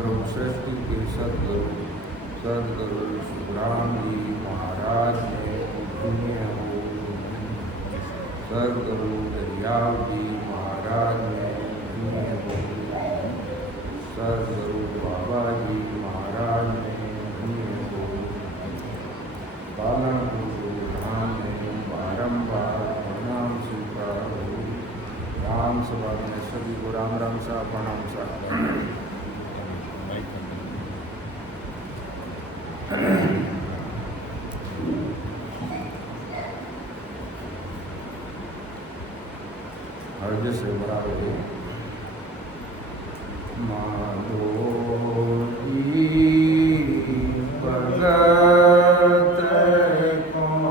सर्वश्रेष्ठ के सदगुरु सुखराम जी महाराज ने पुण्य हो। सदगुरु दरियाव जी महाराज ने पुण्य हो। सदगुरु बाबा जी महाराज ने पुण्य हो। पालनपुर धाम ने बारंबार प्रणाम स्वीकार हो। राम सभा में सभी को राम राम सा प्रणाम सा। हर्ज से बराबर माधोरी भगत कौन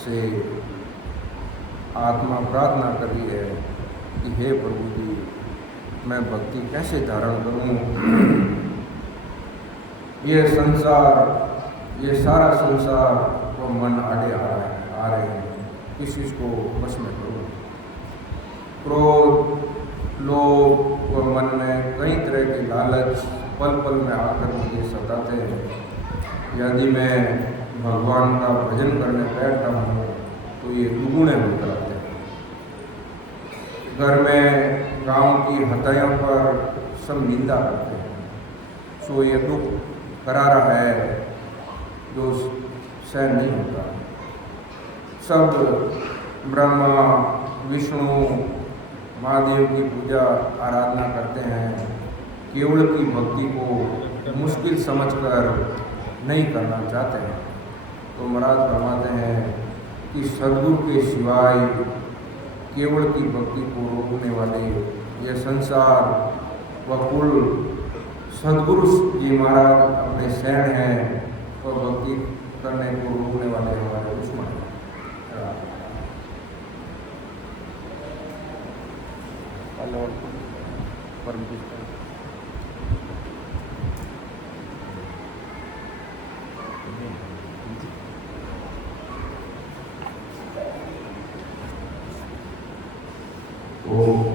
से आत्मा प्रार्थना कर रही है कि हे प्रभु जी, मैं भक्ति कैसे धारण करूं। ये संसार, ये सारा संसार को मन आड़े आ रहे हैं, किस चीज़ को बस में करूं। क्रोध, लोभ व मन में कई तरह के लालच पल पल में आकर मुझे सताते हैं। यदि मैं भगवान का भजन करने बैठता हूँ तो ये दुगुने हो जाते हैं। घर में गांव की हत्याओं पर सब निंदा करते हैं, सो ये दुख करारा है जो सहन नहीं होता। सब ब्रह्मा, विष्णु, महादेव की पूजा आराधना करते हैं, केवल की भक्ति को मुश्किल समझकर नहीं करना चाहते हैं। तो महाराज फरमाते हैं कि सद्गुरु के सिवाय केवल की भक्ति को रोकने वाले यह संसार व कुल सद्गुरु जी महाराज अपने शरण हैं और भक्ति करने को रोकने वाले हमारे दुश्मन हैं।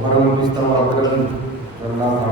परम पिता ग्रंथ करना था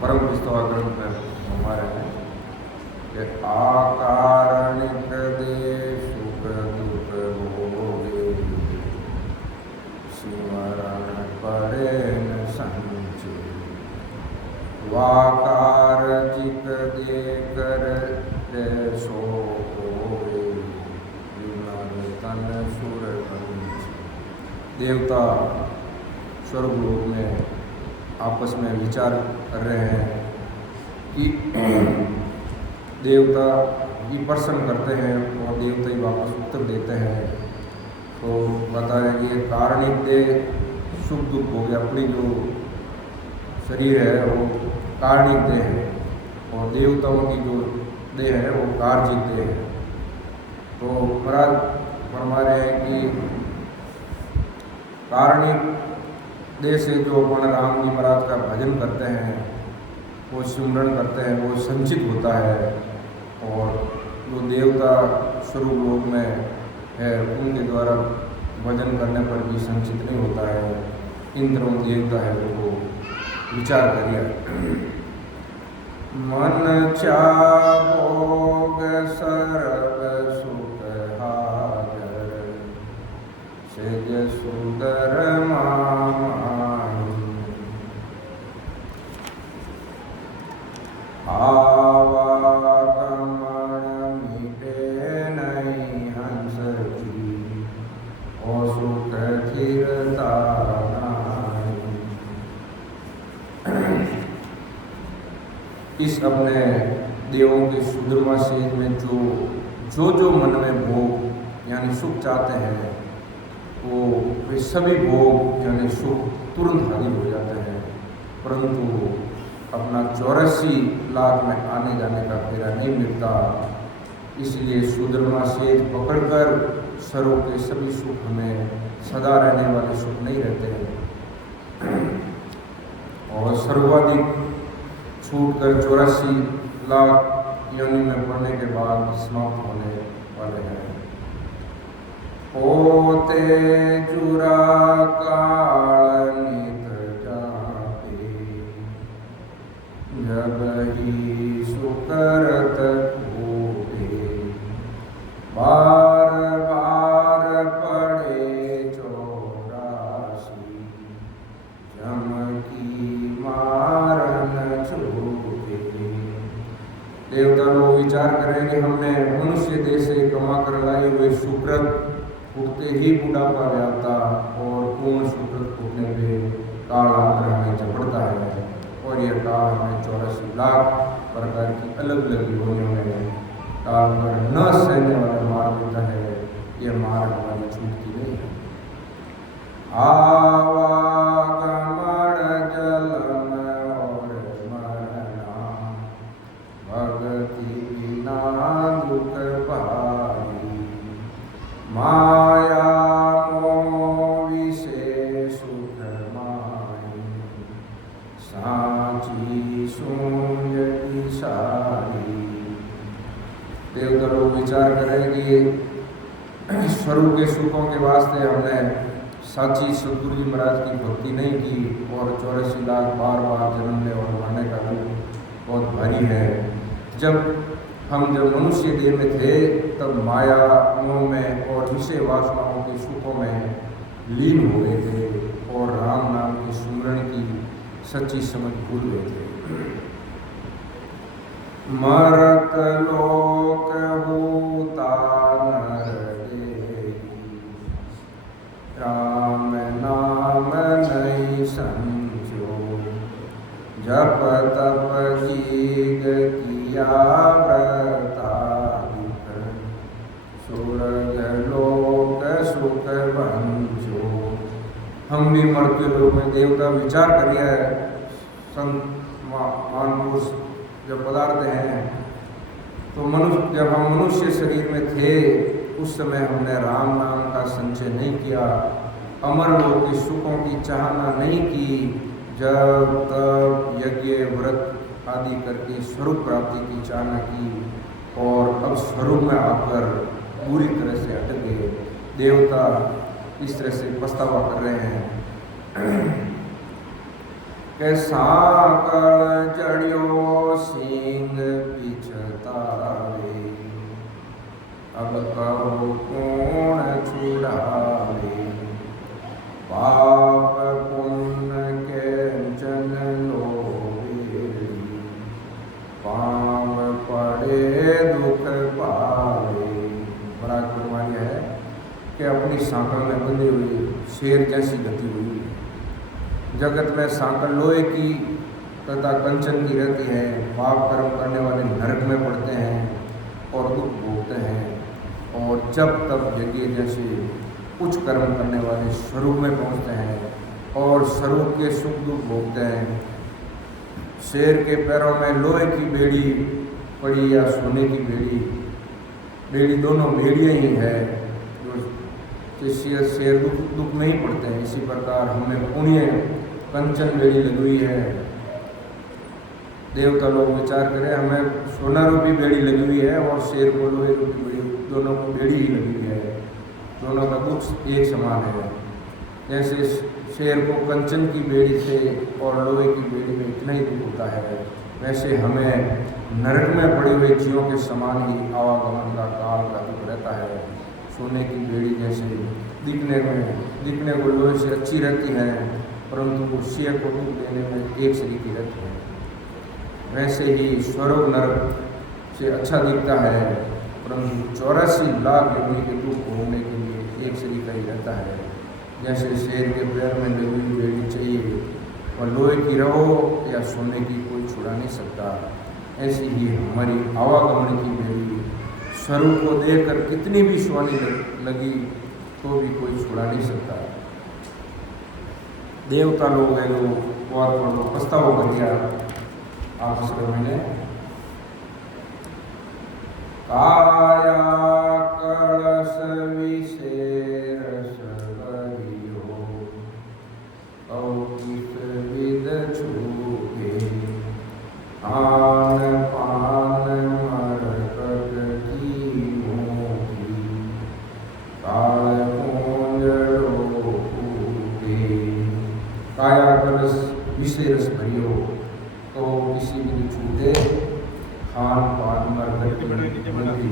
परम पुस्तक ग्रंथ में हमारे हैं कि आकारणिक दे सुख दुख भोगे, स्मरण पड़े न संचे, वाकार जित दे कर सो होए, तन सुर पंच। देवता स्वर्गलोक में आपस में विचार कर रहे हैं कि देवता ही प्रश्न करते हैं और देवता ही वापस उत्तर देते हैं। तो बता रहे कि ये कारणिक देह सुख दुख हो गया, अपनी जो शरीर है वो कारणिक देह है और देवताओं की जो देह है वो कार्जिक देह है। तो महाराज फरमा रहे हैं कि कारणिक देह से जो अपन राम जी महाराज का भजन करते हैं, वो सिमरन करते हैं, वो संचित होता है। और जो देवता स्वरूप लोक में है उनके द्वारा भजन करने पर भी संचित नहीं होता है। इंद्र देवता है वो विचार करिए। मन चाभोग सर्व सुख हाजर, सेज सुंदर इस अपने देवों के सुधर्मा शेष में जो मन में भोग यानी सुख चाहते हैं वो वे सभी भोग यानी सुख तुरंत हाजिर हो जाते हैं, परंतु अपना 84 लाख में आने जाने का फेरा नहीं मिलता। इसलिए सुधर्मा शेष पकड़कर सर्व के सभी सुख हमें सदा रहने वाले सुख नहीं रहते हैं। और सर्वाधिक छूट कर 84 लाख योनि में पढ़ने के बाद समाप्त होने वाले हैं। होते चुरा काल नित जाते, जब ही सुकरत होते, बार बार पड़े 84, जम की मारन छूटे। देवता लोग विचार करें कि हमने मनुष्य देह से कमा कर लाए हुए सुकृत उठते ही बुढ़ापा व्यापता और पूर्ण सुकृत उठने पे काल आकर हमें झपटता है और यह काल हमें 84 लाख प्रकार की अलग अलग योनियों में काल पर न सहने वाला मार देता है। यह मार हमारी छूटती नहीं है। आवागमन जलन और मरना, भगति बिना दुख भारी, माया मोह विषय सुख माही, साची सूंझ सारी। देवता लोग विचार करेंगे स्वरूप के सुखों के वास्ते हमने साची सतगुरु जी महाराज की भक्ति नहीं की और 84 लाख बार बार जन्मने और मरने का दुख बहुत भारी है। जब मनुष्य देह में थे तब माया मोह में और विषय वासनाओं के सुखों में लीन हो गए थे और राम नाम के सुमरण की सच्ची समझ भूल गए थे। मरत लोक होता नर देही, राम नाम नहीं समझो, जप तप कीग किया व्रताधिक, स्वर्ग लोक सुख बंजो। हम भी मृत्यु लोक में देवता विचार करिए संत महापुरुष जब पदार्थ हैं तो जब हम मनुष्य शरीर में थे उस समय हमने राम नाम का संचय नहीं किया, अमर लोक के सुखों की चाहना नहीं की, जब तब यज्ञ व्रत आदि करके स्वरूप प्राप्ति की चाहना की और अब स्वरूप में आकर पूरी तरह से अटक गए। देवता इस तरह से पछतावा कर रहे हैं कि साकर जड़ियो सिंह पिछतावे, अब कहो कौन छुड़ावे, पाप पुण्य के जन लोवेरी, पाप पड़े दुख पावे। बड़ा कुर्बानी है कि अपनी सांकल में बंधी हुई शेर जैसी गति हुई। जगत में सांकल लोहे की तथा कंचन की रहती है। पाप कर्म करने वाले नरक में पड़ते हैं और दुख भोगते हैं और जब तब यज्ञ जैसे उच्च कर्म करने वाले स्वरूप में पहुंचते हैं और स्वरूप के सुख दुख भोगते हैं। शेर के पैरों में लोहे की बेड़ी पड़ी या सोने की बेड़ी दोनों बेड़ियाँ ही है जो शेर दुख में ही पड़ते हैं। इसी प्रकार हमें पुण्य कंचन बेड़ी लगी हुई है। देवता लोग विचार करें हमें सोना रूपी बेड़ी लगी हुई है और शेर को लोहे रूपी बेड़ी, दोनों को बेड़ी ही लगी हुई है। दोनों का दुख एक समान है। जैसे शेर को कंचन की बेड़ी से और लोहे की बेड़ी में इतना ही दुख होता है, वैसे हमें नरक में पड़े हुए जीवों के समान ही आवागमन का काल का दुख रहता है। सोने की बेड़ी जैसे दिखने को लोहे से अच्छी रहती है परंतु शेर को दुख देने में एक शरीर की रहती है, वैसे ही स्वर्ग नरक से अच्छा दिखता है परंतु 84 लाख योनि के दुख भोगने के लिए एक शरीर का ही रहता है। जैसे शेर के पैर में लगी हुई बेड़ी चाहिए और लोहे की रहो या सोने की कोई छुड़ा नहीं सकता, ऐसी ही हमारी आवागमन की बेड़ी स्वरूप को देखकर कितनी भी सुहानी लगी तो भी कोई छुड़ा नहीं सकता। देवता लोग हैं लोग बहुत पछतावा कर दिया आपस में मैंने काया कलश विशेष करियो, औ किस विद छू विषय रस भरियो, तो किसी भी छूटे खान पान मरकट की मंदी।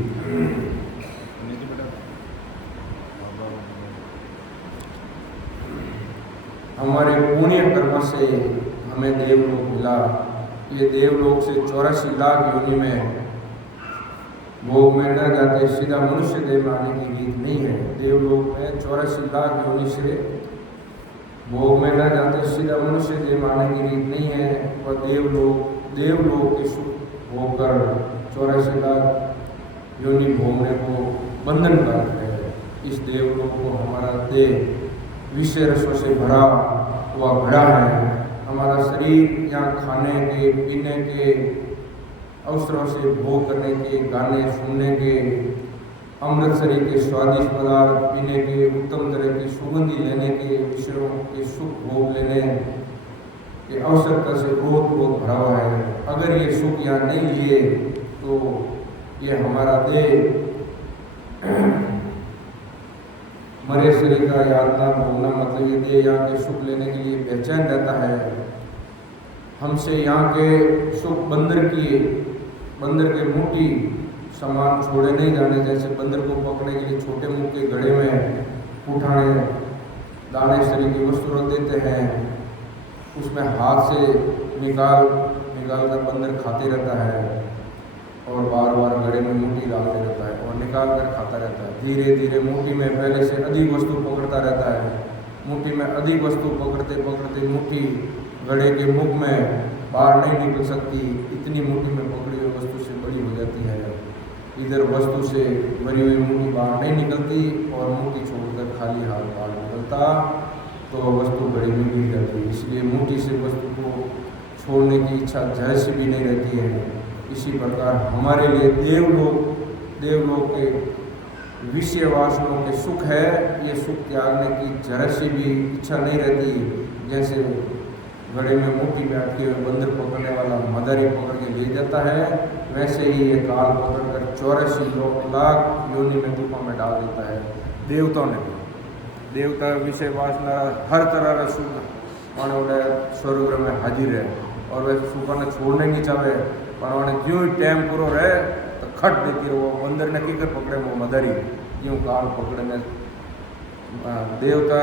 हमारे पुण्य कर्म से हमें देवलोक मिला। ये देवलोक से 84 लाख योनि में भोग में न जाते सीधा मनुष्य देह में आने की रीत नहीं है। देवलोक में 84 लाख योनि से भोग में न जाते सीधा मनुष्य देह में आने की रीत नहीं है। और देवलोक के सुख भोग कर 84 लाख योनि भोगने को बंधन कारक है। इस देवलोक को हमारा देह विषय रसों से भरा हुआ घड़ा है। हमारा शरीर यहाँ खाने के, पीने के, अवसरों से भोग करने के, गाने सुनने के, अमृतसरी के स्वादिष्ट पदार्थ पीने के, उत्तम तरह की सुगंधी लेने के, विषयों के सुख भोग लेने के आवश्यकता से रोज भरा हुआ है। अगर ये सुख यहाँ नहीं लिए तो ये हमारा देह मरे शरीर का यातना भोगना, मतलब ये देह यहाँ के सुख लेने के लिए बेचैन रहता है। हमसे यहाँ के सुख बंदर के मोटी सामान छोड़े नहीं जाने। जैसे बंदर को पकड़ने के लिए छोटे मुंह के घड़े में उठाने दाने शरीर की वस्तु रख देते हैं, उसमें हाथ से निकाल कर बंदर खाते रहता है और बार बार घड़े में मोटी डालते रहता है और निकाल कर खाता रहता है। धीरे धीरे मोटी में पहले से अधिक वस्तु पकड़ता रहता है। मोटी में अधिक वस्तु पकड़ते पकड़ते मोटी घड़े के मुख में बाहर नहीं निकल सकती। इतनी मोटी में पकड़ी हुई वस्तु से बड़ी हो जाती है। इधर वस्तु से भरी हुई मोटी बाहर नहीं निकलती और मोटी छोड़कर खाली हाथ बाहर निकलता तो वस्तु घड़े में गिर जाती है। इसलिए मोटी से वस्तु को छोड़ने की इच्छा जरा सी भी नहीं रहती है। इसी प्रकार हमारे लिए देवलोक के विषय वासनाओं के सुख है, ये सुख त्यागने की जरा सी भी इच्छा नहीं रहती। जैसे घड़े में मोटी में अटके हुए बंदर पकड़ने वाला मदारी पकड़ के ले जाता है, वैसे ही ये काल पकड़ कर 84 लाख योनि में गुफा में डाल देता है। देवताओं ने देवता विषय वासना हर तरह का सुख मानव स्वर्ग में हाजिर है और वैसे सुख ने छोड़ने नहीं चाहे पर ज्यों ही टाइम पूरा रहे तो खट देती रहो। बंदर ने कीकर पकड़े वो मदारी यूँ काल पकड़े में देवता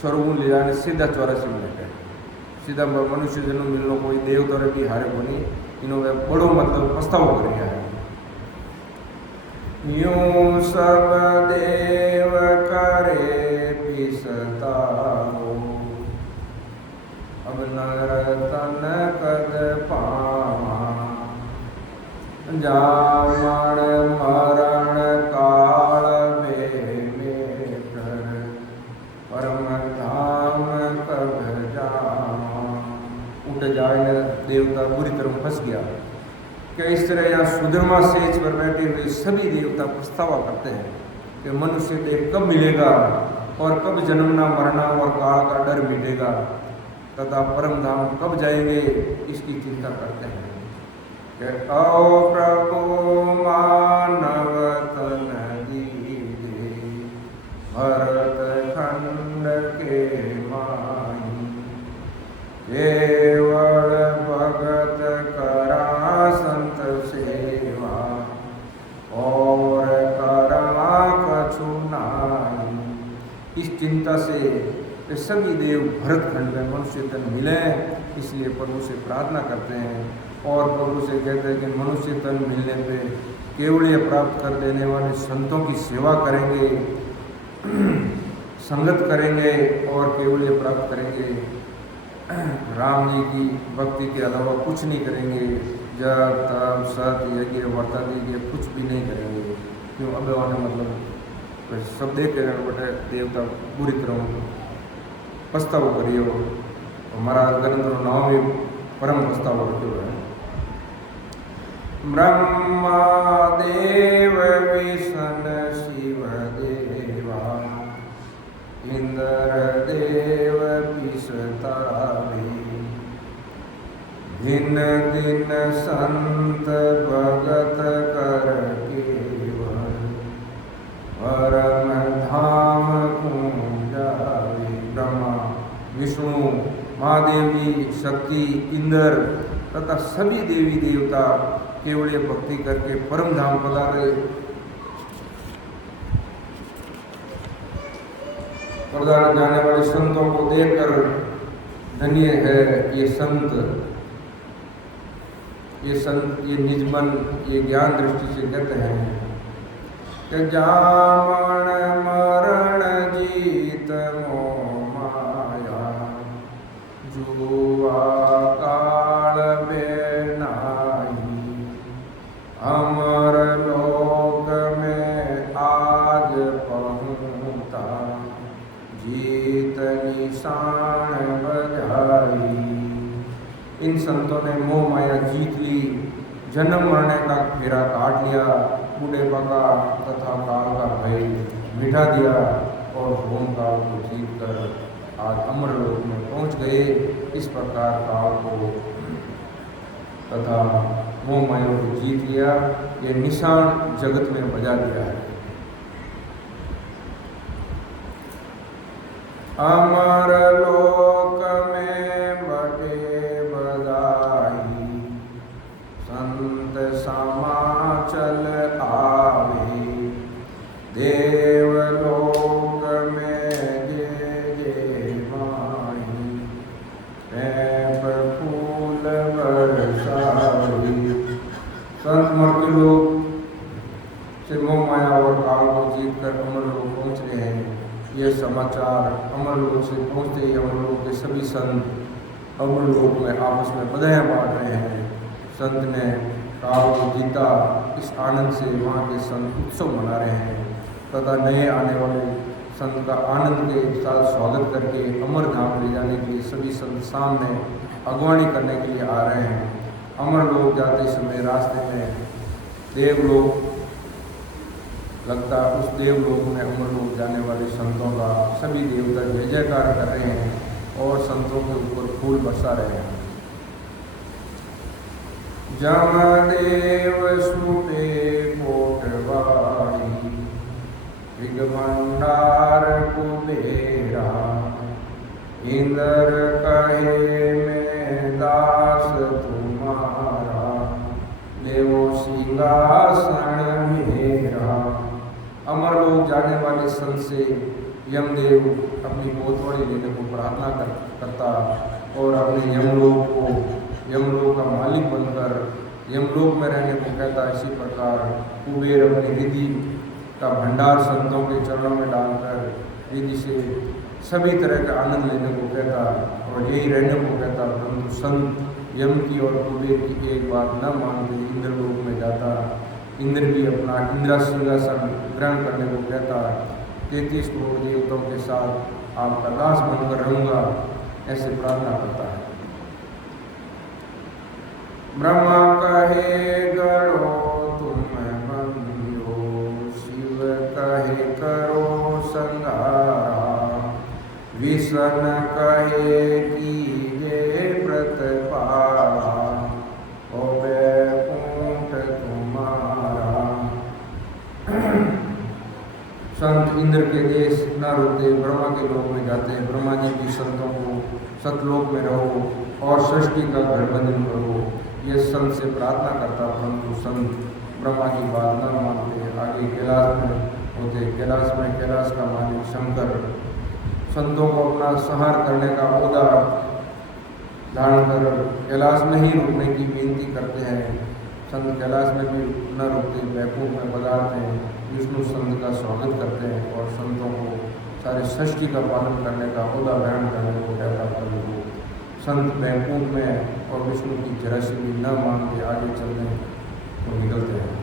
स्वर्ग ले जाने सीधा 84 मिनट है। सीधा मनुष्य जन्म मिलने कोई देवता रे भी हारे बनी इन्होंने बड़ो मतलब पछतावो कर है। यूं सब देव करे पिसताओ, अब नरतन कद पावा, जामण मरण काल में कर, परम धाम कब जावा। उठ जाए देवता बुरी तरह फंस गया। क्या इस तरह यहाँ सुधर्मा सेज पर बैठे हुए सभी देवता पछतावा करते हैं कि मनुष्य देह कब मिलेगा और कब जन्मना मरना और काल का डर मिटेगा तथा परम धाम कब जाएंगे, इसकी चिंता करते हैं। कि आओ प्रभु मानव तन दीजे, भरत खंड के माई, केवल भगत करा संत सेवा, और करा कछु नाई। इस चिंता से सभी देव भरत खंड में मनुष्य तन मिले, इसलिए प्रभु से प्रार्थना करते हैं और प्रभु से कहते हैं कि मनुष्य तन मिलने पे केवल्य प्राप्त कर देने वाले संतों की सेवा करेंगे, संगत करेंगे और केवल्य प्राप्त करेंगे। राम जी की भक्ति के अलावा कुछ नहीं करेंगे। जप तप सत यज्ञ वर्तादि कुछ भी नहीं करेंगे। क्यों अब मतलब सब देख के बटे देवता पूरी तरह पछतावो करियो। हमारा गणेंद्र नाम भी परम पछतावो रखियो है। ब्रह्मा देव विष्णु शिव देवा, इंद्र देव पिसतावे, दिन दिन संत भगत कर केवल, परम धाम को जावे। ब्रह्मा विष्णु महादेव जी, शक्ति, इंद्र तथा सभी देवी देवता केवल भक्ति करके परम धाम पधारे जाने वाले संतों को देखकर धन्य है ये संत, ये निजमन, ये ज्ञान दृष्टि से कहते हैं कि जामन मरण जीत मोह माया, जुआ काल बेनाई, अमर लोक में आज पहुँचा, जीत निशान बजाई। इन संतों ने मोह माया जीत ली, जन्म मरने का फेरा काट लिया, बूढ़ेपा का तथा काल का भय मिटा दिया और होम काल को जीत कर आज अमर लोक में पहुंच गए। इस प्रकार काल को तथा मोह माया को जीत लिया, ये निशान जगत में बजा दिया है। अमर लोक में बटे बधाई, संत समाचल आवे, देवलोक में जे माही, पैप फूल बरसाई। संत मृत्यु लोक से मोह माया और काल को जीत कर अमर लोक पहुँच रहे हैं। ये समाचार अमर लोक से पहुँचते ही अमर लोक के सभी संत अमर लोक में आपस में बधाइयाँ बांट रहे हैं। संत ने काल को जीता, इस आनंद से वहाँ के संत उत्सव मना रहे हैं तथा नए आने वाले संत का आनंद के साथ स्वागत करके अमर धाम ले जाने के लिए सभी संत सामने अगवानी करने के लिए आ रहे हैं। अमर लोक जाते समय रास्ते में देवलोक लगता, उस देवलोक में अमर लोक जाने वाले संतों का सभी देवता जय जयकार कर रहे हैं और संतों के ऊपर फूल बरसा रहे हैं। जमदेव सुपे कोटवाई, विघ्नभंडार कुबेरा, इंद्र कहे मैं दास तुम्हारा, लेवो सिंहासन मेरा। अमर लोक जाने वाले संत से यमदेव अपनी पोतवाड़ी लेने को प्रार्थना करता और अपने यमलोक का मालिक बनकर यमलोक में रहने को कहता। इसी प्रकार कुबेर अपनी रिद्धि का भंडार संतों के चरणों में डालकर रिद्धि से सभी तरह का आनंद लेने को कहता और यही रहने को कहता। परंतु संत यम की और कुबेर की एक बात न मानते इंद्रलोक में जाता। इंद्र भी अपना इंद्रा सिंहासन ग्रहण करने को कहता। 33 करोड़ देवताओं के साथ आपका दास बनकर रहूँगा, ऐसे प्रार्थना करता है। ब्रह्मा कहे गणो तुम बंदो, शिव कहे करो संहारा, विष्ण कहे कीजे व्रत पारा, ओ वैकुंठ तुम्हारा। संत इंद्र के देश न रुकते, ब्रह्मा के लोक में जाते हैं। ब्रह्मा जी भी संतों को सतलोक में रहो और सृष्टि का गठबंधन करो, ये संत से प्रार्थना करता। परंतु संत ब्रह्मा की बात न मानते, आगे कैलाश में होते। कैलाश में कैलाश का मालिक शंकर संतों को अपना संहार करने का ओहदा धारण कर कैलाश में ही रुकने की विनती करते हैं। संत कैलाश में भी न रुकते, वैकुंठ में पधारते हैं, विष्णु संत का स्वागत करते हैं और संतों को सारे सृष्टि का पालन करने का ओहदा ग्रहण करने को कहता। परंतु संत वैकुंठ में और विष्णु की जरा से भी न मान के आगे चलने को निकलते हैं।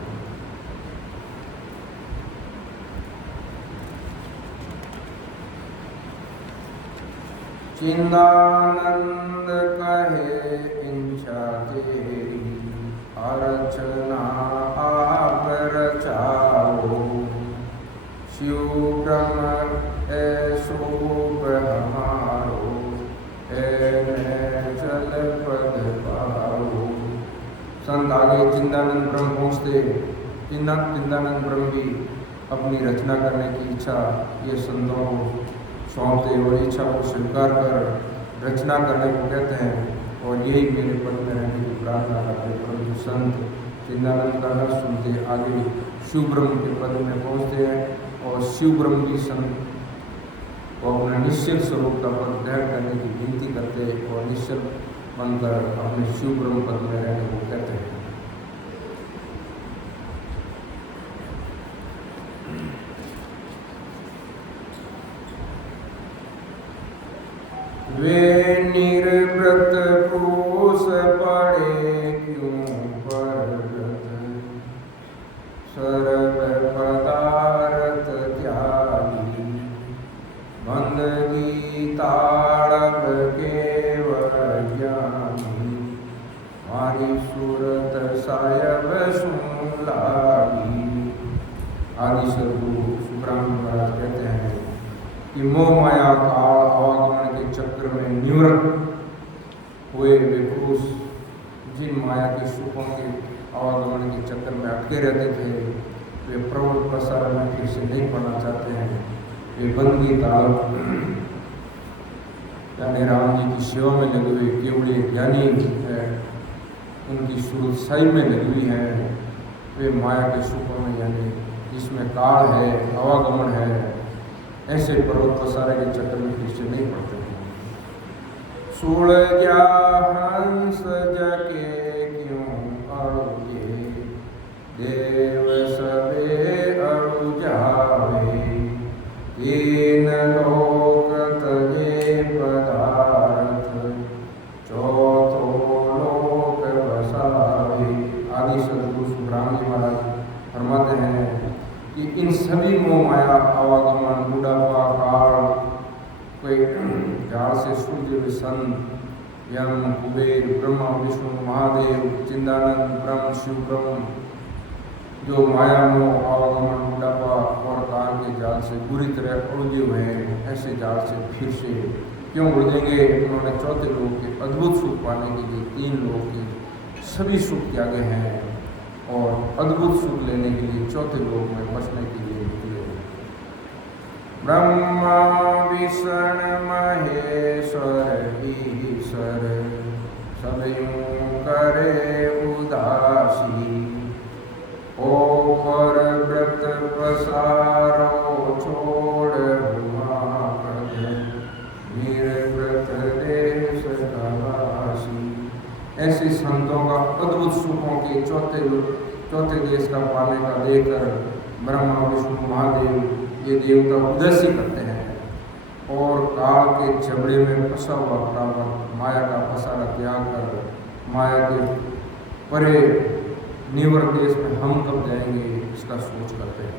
चिंदानंद कहे इंचा तेरी, अर्चना आप रचाओ, शिव ब्रह्म ऐसो हमारो, चल पद पाओ। संत आगे चिंदानंद ब्रह्म पहुँचते। चिंदानंद ब्रह्म भी अपनी रचना करने की इच्छा ये संतों को सौंपते और इच्छा को स्वीकार कर रचना करने को कहते हैं। और यही मेरे पद में रहने की प्रार्थना करते हैं। परंतु संत चिन्नानंद का न सुनते आगे शिव ब्रह्म के पद में पहुँचते हैं और शिव ब्रह्म जी संत को अपना निश्चल स्वरूप का पद ग्रहण करने की विनती करते और निश्चल बनकर अपने शिव ब्रह्म पद में रहने को कहते हैं। वे निर्व्रत क्रूस पड़े क्यों परव्रत, सर्व पदार्थ त्यागी, बंदगी ताड़क केवल ज्ञानी, मारी सूरत सायब सुन लागी। आदि सद्गुरु सुब्रह्मण्य महाराज कहते हैं कि मोह माया काल आवागमन के चक्र में निवृत्त हुए वे पुरुष जिन माया के सुखों के आवागमन के चक्र में अटके रहते थे, वे प्रबल प्रसार में फिर से नहीं पढ़ना चाहते हैं। वे बंदगी ताल यानी राम जी की सेवा में लगे हुए केवड़े ज्ञानी है, उनकी सुरसाई में लगी हुई है। वे माया के सुखों में यानी जिसमें काल है आवागमन है, ऐसे पर्वत पसारे के चक्कर में फिर से नहीं पड़ते हैं। सुड़ जा हंस जके क्यों अड़ुगे, देव सबे अड़ु जावे, तीन लोक तजे पदार्थ, चौथो लोक बसावे। आदि सद्गुरु सुब्रह्मण्य महाराज फरमाते हैं कि इन सभी मोह माया आवागमन बुढ़ापा काल, कोई झाड़ से सूर्य सन यम कुबेर ब्रह्मा विष्णु महादेव चिंदानंद ब्रह्म शिव ब्रह्म, जो माया मोह आवागमन बुढ़ापा और काल के जाल से बुरी तरह उलझे हुए हैं, ऐसे जाल से फिर से क्यों उलझेंगे। उन्होंने चौथे लोक के अद्भुत सुख पाने के लिए तीन लोक के सभी सुख त्यागे हैं और अद्भुत सुख लेने के लिए चौथे लोक में बसने के लिए निकले। ब्रह्मा विष्णु महेश्वर ईश्वर, सब यूं करे उदासी, ओ पर व्रत पसारो छोड़ हुआ पद, निर्व्रत देश कवासी। ऐसे संतों का अद्भुत सुखों के चौथे देश का पाने का देकर ब्रह्मा विष्णु महादेव ये देवता उदासी करते हैं और काल के जबड़े में फंसा हुआ प्रावत माया का पसारा त्याग कर माया के परे निवर देश में हम कब जाएंगे इसका सोच करते हैं।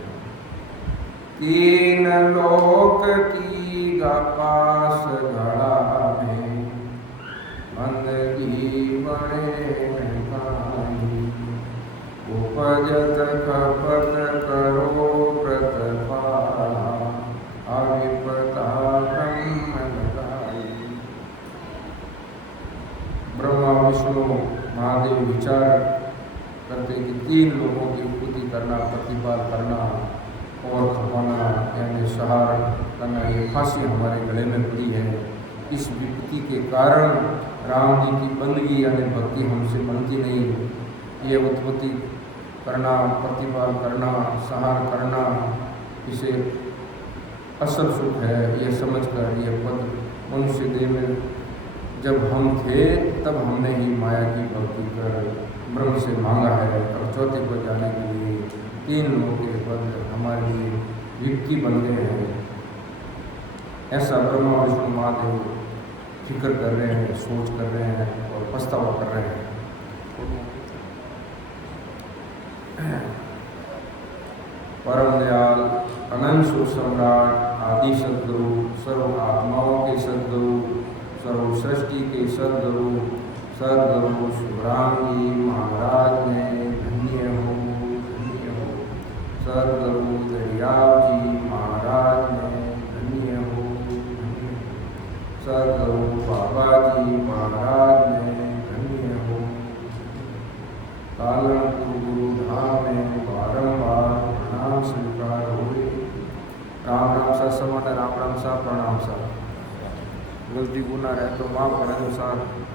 तीन लोक की पास घड़ा में, बंदगी बड़े महंगाई, उपजत खपत करो व्रत पाला, अविपता ब्रह्म लगाई। ब्रह्मा विष्णु महादेव विचार करते कि तीन लोगों की स्तुति करना, प्रतिपाल करना और खपाना यानी सहार करना, ये फांसी हमारे गले में पड़ी है। इस विपत्ति के कारण राम जी की बंदगी यानी भक्ति हमसे बनती नहीं। ये उत्पत्ति करना, प्रतिपाल करना, सहार करना, इसे असल सुख है ये समझकर ये पद मनुष्य देह में जब हम थे तब हमने ही माया की भक्ति कर ब्रह्म से मांगा है और चौथे को जाने के लिए तीन लोगों के पद हमारे लिए युक्ति बन गए हैं। ऐसा ब्रह्मा विष्णु महादेव फिक्र कर रहे हैं, सोच कर रहे हैं और पछतावा कर रहे हैं। परम दयाल अनंत सुख सम्राट आदि सद्गुरु, सर्व आत्माओं के सद्गुरु, सर्व सृष्टि के सद्गुरु सद्गुरु सुब्राम जी महाराज ने धन्य हो, धन्य हो। सद्गुरु दरियाव जी महाराज ने धन्य हो, धन्य हो। सद्गुरु बाबा जी महाराज ने धन्य हो। कालमपुर गुरु धाम में बारंबार प्रणाम स्वीकार हुए। राम राम सा समन, राम राम सा प्रणाम सा। गलती गुनाह रहे तो माफ़ करें तो साथ